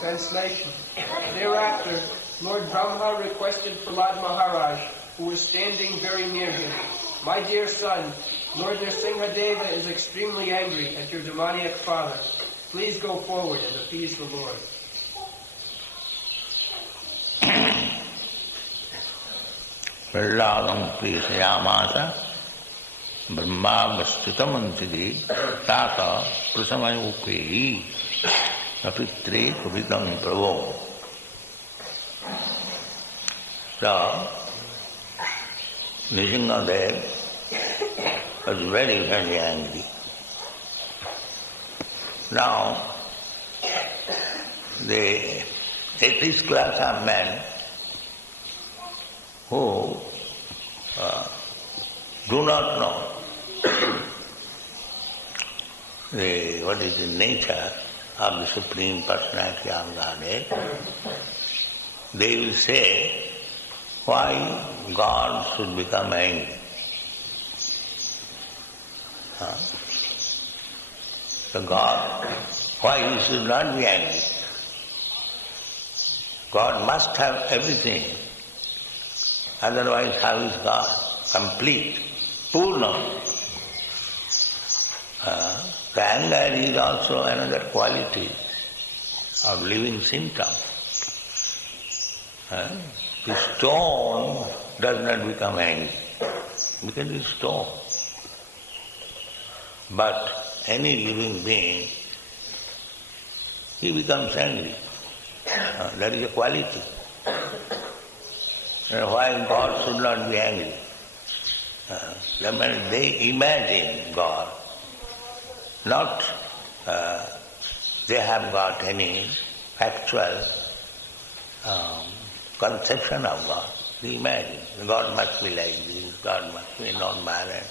Translation. Thereafter, Lord Brahma requested Prahlad Maharaj, who was standing very near him, "My dear son, Lord Nrsimhadeva is extremely angry at your demoniac father. Please go forward and appease the Lord." Praladam prishayamasa brahma vastitamantihi tata prasamayopehi apitre kavitam prabhu. So, Nrsimhadeva was very, very angry. Now, the atheist class of men who do not know what is the nature of the Supreme Personality of Godhead, they will say, why God should become angry? So God, why he should not be angry? God must have everything. Otherwise, how is God? Complete, Purna. The anger is also another quality of living symptom. The stone does not become angry because it's stone. But any living being, he becomes angry. That is a quality. Why God should not be angry? They imagine God, not they have got any factual conception of God. They imagine God must be like this, God must be non-violent,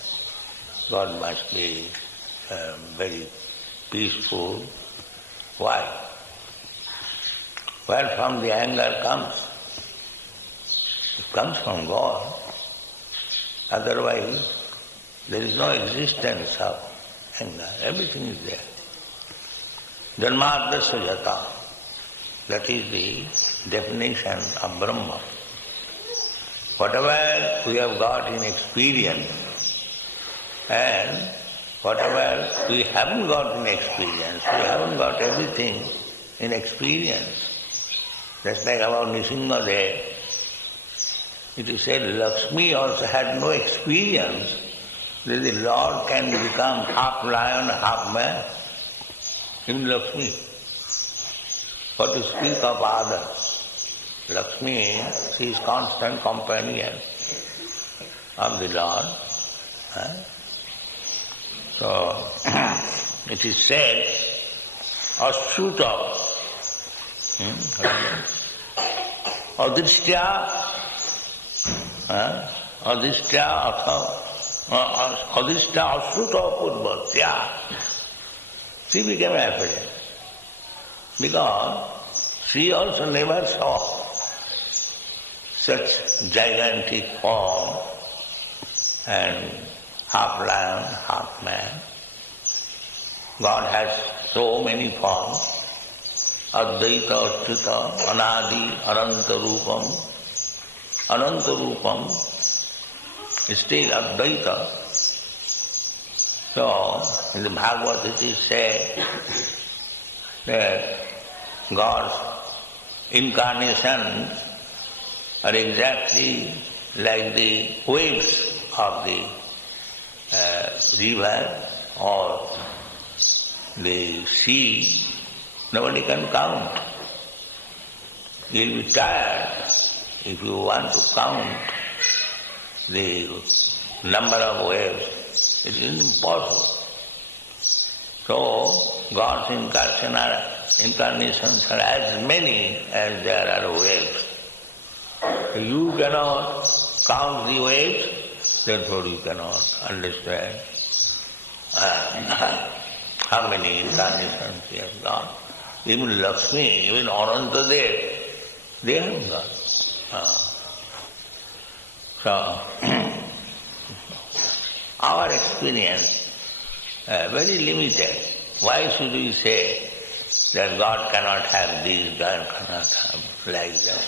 God must be very peaceful. Why? Where from the anger comes? It comes from God. Otherwise, there is no existence of anger. Everything is there. Janmadasya jata. That is the definition of Brahma. Whatever we have got in experience and whatever we haven't got in experience, we haven't got everything in experience. Just like about Nrsimhadeva, it is said Lakshmi also had no experience that the Lord can become half lion, half man. Even Lakshmi. What to speak of others? Lakshmi, she is constant companion of the Lord. So, it is said, Ashruta, Adhishtya, Adhishtya Ashruta Purvatya. She became afraid because she also never saw such gigantic form and half lion, half man. God has so many forms. Advaita, Achyuta, Anadi, Ananta Rupam. Ananta Rupam is still Advaita. So, in the Bhagavad it is said that God's incarnations are exactly like the waves of the river or the sea. Nobody can count. You'll be tired if you want to count the number of waves. It is impossible. So, God's incarnations are as many as there are waves. You cannot count the waves, therefore you cannot understand how many incarnations he has got. Even Lakshmi, even Anantadev, they have got. So, our experience very limited. Why should we say that God cannot have this, God cannot have like that.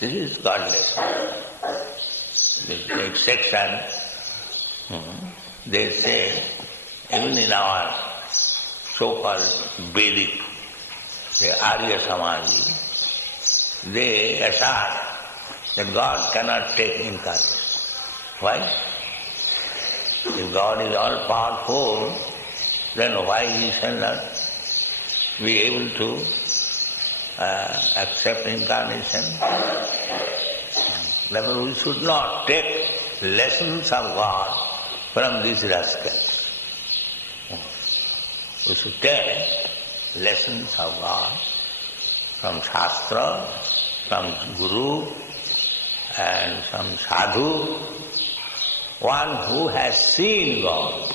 This is godless. This next section, they say, even in our so-called Vedic, the Arya Samaji, they assert that God cannot take incarnates. Why? If God is all-powerful, then why He shall not be able to accept incarnation? Therefore we should not take lessons of God from these rascals. We should take lessons of God from Shastra, from Guru, and from Sadhu, one who has seen God.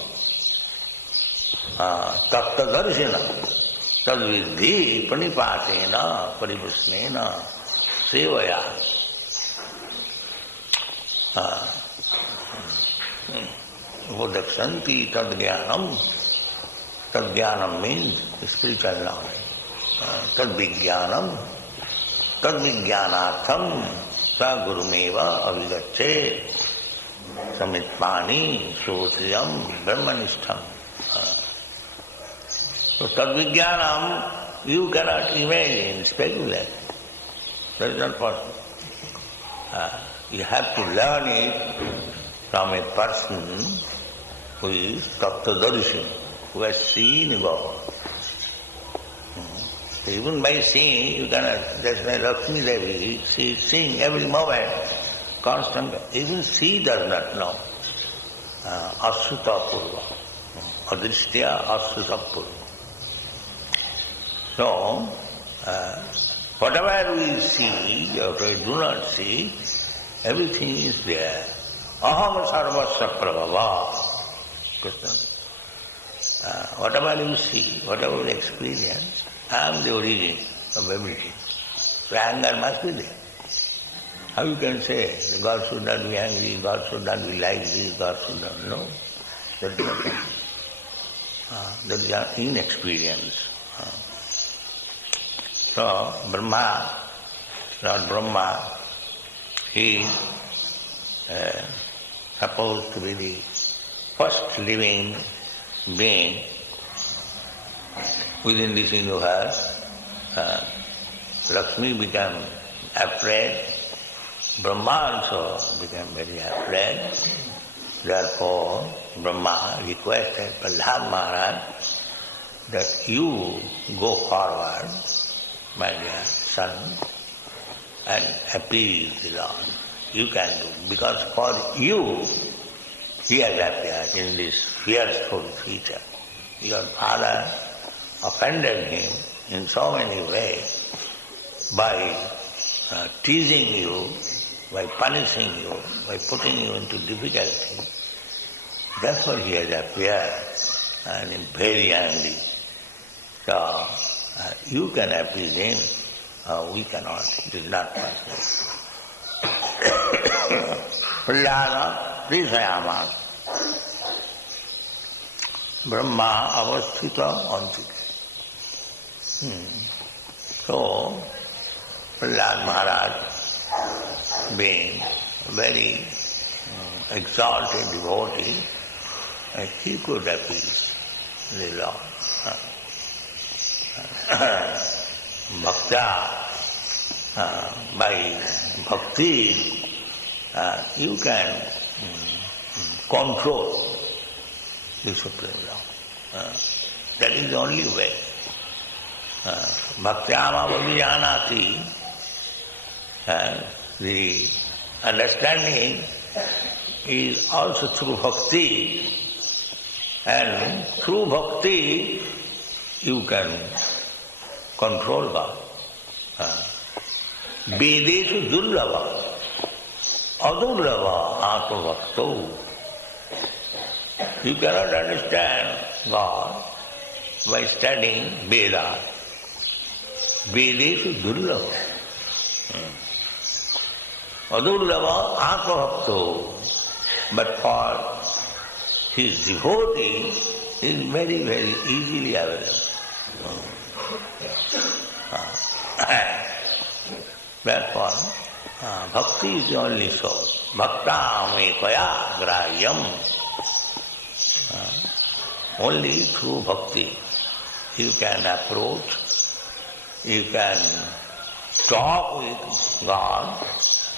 Tattva-darshina, tad-vidhi pranipatena paripusnena sevaya. Upadaksanti tad-jnanam. Tad-jnanam means spiritual knowledge. Tad-vijnanam, tad-vijnanatham sa gurumeva avigacche samitmani sotriyam brahmanishtham. So tad-vijnanam you cannot imagine, speculate. That is not possible. You have to learn it from a person who is tattva-darshi, who has seen God. Even by seeing, you cannot, that's why Lakshmi Devi, she is seeing every moment, constant. Even she does not know. Asuta purva. Adrishtya asuta purva. So, whatever we see, or we do not see, everything is there. Aham sarvasya prabhava. Whatever you see, whatever you experience, I am the origin of everything. So anger must be there. How you can say God should not be angry, God should not be like this, God should not... No, that is not. That is an inexperience. So Brahma, Lord Brahma, he is supposed to be the first living being within this universe. Lakshmi became afraid, Brahma also became very afraid. Therefore, Brahma requested Prahlad Maharaj that you go forward, my dear son, and appease the Lord. You can do, because for you he has appeared in this fearful feature. Your father offended him in so many ways by teasing you, by punishing you, by putting you into difficulty. Therefore he has appeared and is very angry. So you can appease him, we cannot. It is not possible. Prahlada Prishayamas. Brahma avasthita antike. So, Prahlad Maharaj, being a very exalted devotee, he could appease the Lord. Bhakta, by bhakti, you can control the Supreme Lord. That is the only way. Bhaktyama vabhijanati, the understanding is also through bhakti, and through bhakti you can control God. Vedeshu durlava, adurlava atmabhakto. You cannot understand God by studying Vedas. Vedeshu durlava. Adurlava atmabhakto. But for his devotee, is very, very easily available. Therefore, bhakti is the only source. Bhaktam ekaya grahyam. Only through bhakti you can approach, you can talk with God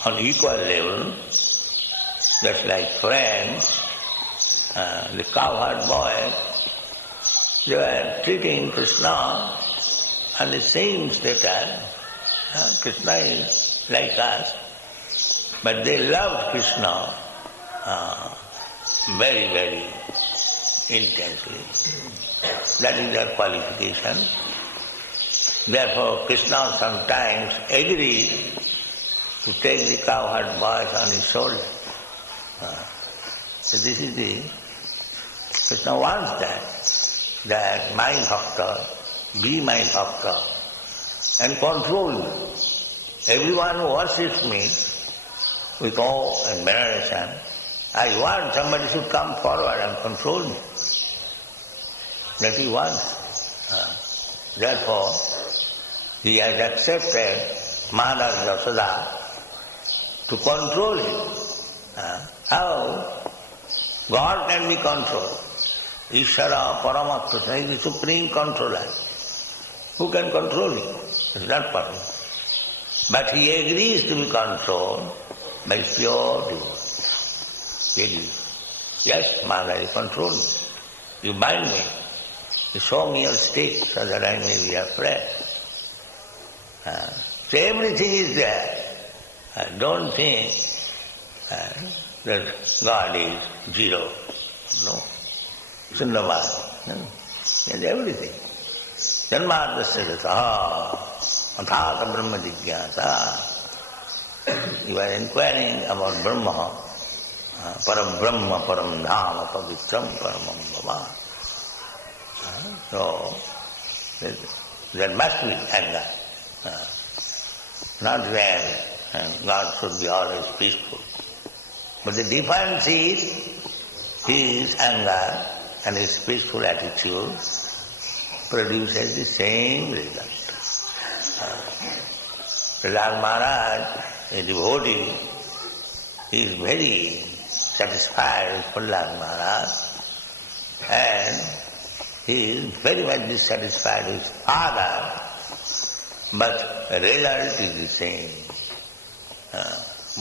on equal level, just like friends. The cowherd boy, they were treating Kṛṣṇa on the same status. Kṛṣṇa is like us, but they loved Kṛṣṇa very, very intensely. That is their qualification. Therefore, Kṛṣṇa sometimes agreed to take the cowherd boys on his shoulder. So this is the Kṛṣṇa wants that my bhakta be my bhakta and control me. Everyone who worships me with awe and veneration, I want somebody should come forward and control me. That he wants. Therefore, he has accepted Mother Yashoda to control him. How? God can be controlled. Ishvara, Parama, Kṛṣṇa is the supreme controller. Who can control him? It's not possible. But he agrees to be controlled by pure devotee. He agrees. Yes, Mother, you control me. You bind me. You show me your stick so that I may be afraid. So everything is there. Don't think that God is zero. No. Sunnavad. No. There's everything. Janmadasya gataha athata brahma jigyasa. You are inquiring about Brahma, param Brahma, param dhama, pavitram, paramam bhava. So, there must be anger. Not where God should be always peaceful. But the difference is his anger and his peaceful attitude produces the same result. Prahlad Maharaj, a devotee, is very satisfied with Prahlad Maharaj and he is very much dissatisfied with his father, but the result is the same.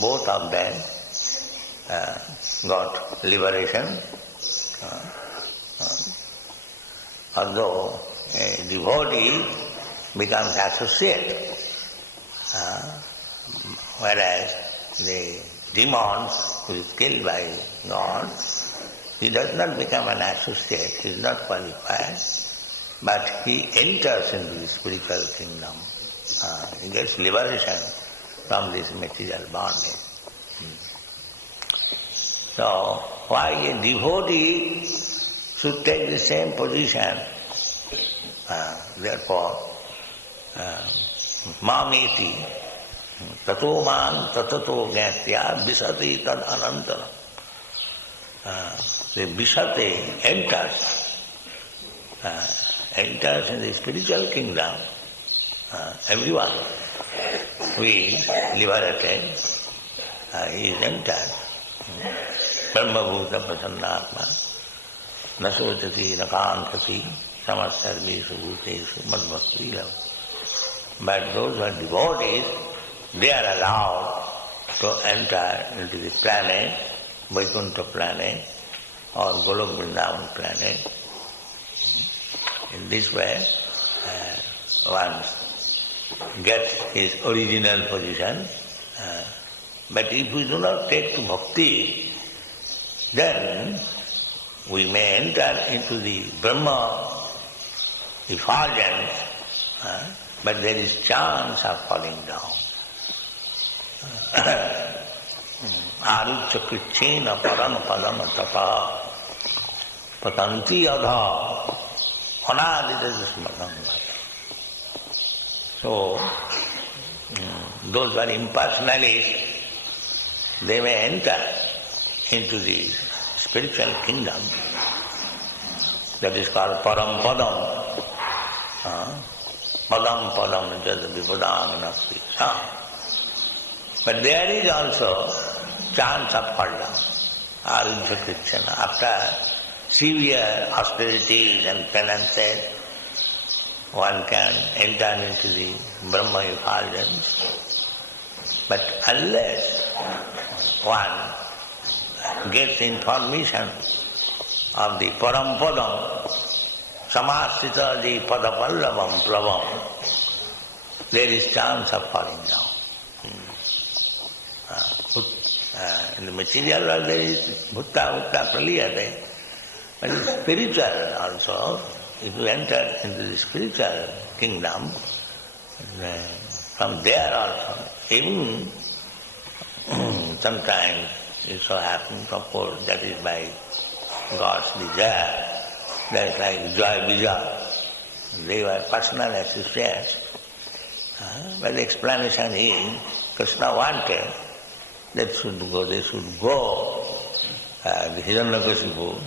Both of them got liberation. Although a devotee becomes associate, whereas the demons who is killed by God, he does not become an associate, he is not qualified, but he enters into the spiritual kingdom. He gets liberation from this material bondage. So, why a devotee should take the same position? Therefore, mameti tato man tatato gatya visati tad anantara. The visati enters in the spiritual kingdom. Everyone who is liberated is entered. Brahma bhuta prasannatma nasotati nakantati samasarveshu bhuteshu madbhakti lava. But those who are devotees, they are allowed to enter into the planet, Vaikuntha planet or Golok Vrindavan planet. In this way, one gets his original position. But if we do not take to bhakti, then we may enter into the Brahma effulgence, but there is chance of falling down. Arucha krichena param padam tapa patanti adha anadita smadam. So, those who are impersonalists, they may enter into the spiritual kingdom that is called Param Padam. padam padam jada vipadam nasti sam. But there is also chance of fall down, arujya Kṛṣṇa. After severe austerities and penances, one can enter into the Brahma effulgence. But unless one gets information of the parampadam, samasthita the padapallavam plavam, there is chance of falling down. In the material world there is bhutta praliyate, but in spiritual also, if you enter into the spiritual kingdom, from there also, even sometimes it so happens, of course, that is by God's desire, that is like Joy Vijay. They were personal associates. But the explanation is, Kṛṣṇa wanted that they should go, the Hiranyakasipu,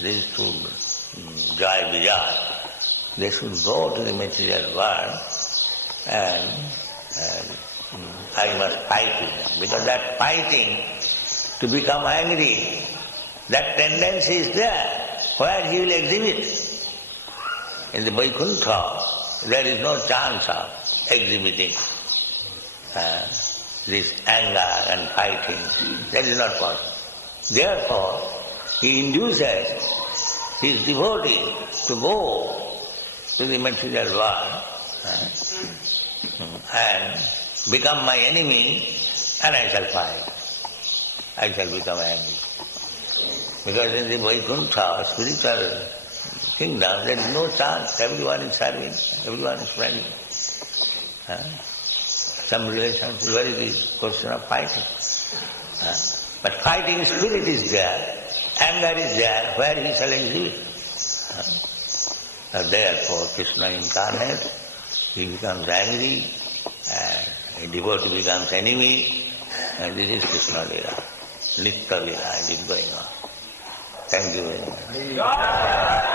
these two Joy Vijay, they should go to the material world and I must fight with them. Because that fighting to become angry, that tendency is there, where he will exhibit. In the Vaikuntha, there is no chance of exhibiting this anger and fighting. That is not possible. Therefore, he induces his devotee to go to the material world and become my enemy, and I shall fight. I shall become angry. Because in the Vaikuntha, spiritual kingdom, there is no chance. Everyone is serving, everyone is friendly. Some relations, where is this question of fighting? But fighting spirit is there, anger is there, where he shall exhibit. Therefore, Kṛṣṇa incarnates, he becomes angry, and a devotee becomes enemy, and this is Kṛṣṇa-līlā. Nitya-līlā, it is going on. Thank you very much.